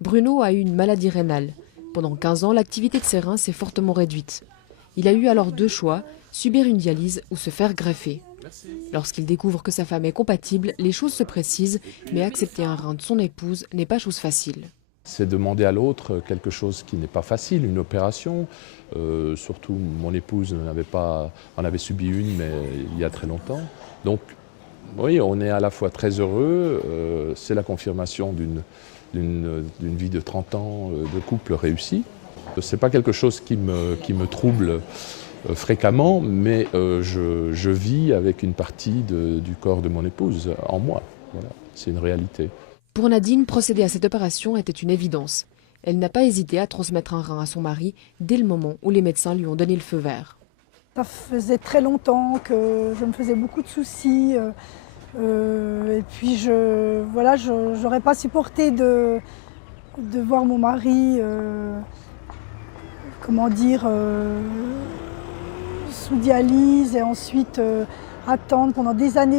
Bruno a eu une maladie rénale. Pendant 15 ans, l'activité de ses reins s'est fortement réduite. Il a eu alors deux choix, subir une dialyse ou se faire greffer. Lorsqu'il découvre que sa femme est compatible, les choses se précisent, mais accepter un rein de son épouse n'est pas chose facile. C'est demander à l'autre quelque chose qui n'est pas facile, une opération. Surtout, mon épouse en avait subi une, mais il y a très longtemps. Donc, oui, on est à la fois très heureux. C'est la confirmation d'une vie de 30 ans de couple réussi. Ce n'est pas quelque chose qui me trouble fréquemment, mais je vis avec une partie du corps de mon épouse en moi. Voilà, c'est une réalité. Pour Nadine, procéder à cette opération était une évidence. Elle n'a pas hésité à transmettre un rein à son mari dès le moment où les médecins lui ont donné le feu vert. Ça faisait très longtemps que je me faisais beaucoup de soucis. Et puis, j'aurais pas supporté de voir mon mari, sous dialyse et ensuite attendre pendant des années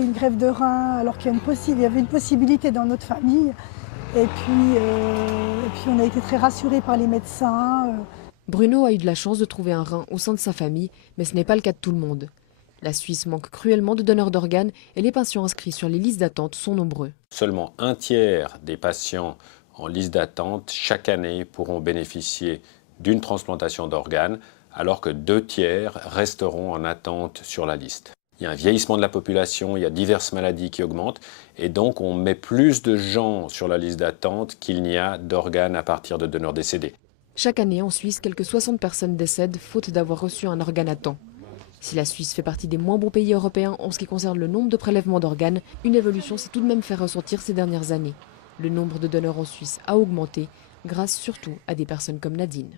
une greffe de rein alors qu'il y avait une possibilité dans notre famille. Et puis on a été très rassurés par les médecins. Bruno a eu de la chance de trouver un rein au sein de sa famille, mais ce n'est pas le cas de tout le monde. La Suisse manque cruellement de donneurs d'organes et les patients inscrits sur les listes d'attente sont nombreux. Seulement un tiers des patients en liste d'attente chaque année pourront bénéficier d'une transplantation d'organes, alors que 2 tiers resteront en attente sur la liste. Il y a un vieillissement de la population, il y a diverses maladies qui augmentent, et donc on met plus de gens sur la liste d'attente qu'il n'y a d'organes à partir de donneurs décédés. Chaque année en Suisse, quelques 60 personnes décèdent faute d'avoir reçu un organe à temps. Si la Suisse fait partie des moins bons pays européens en ce qui concerne le nombre de prélèvements d'organes, une évolution s'est tout de même fait ressentir ces dernières années. Le nombre de donneurs en Suisse a augmenté, grâce surtout à des personnes comme Nadine.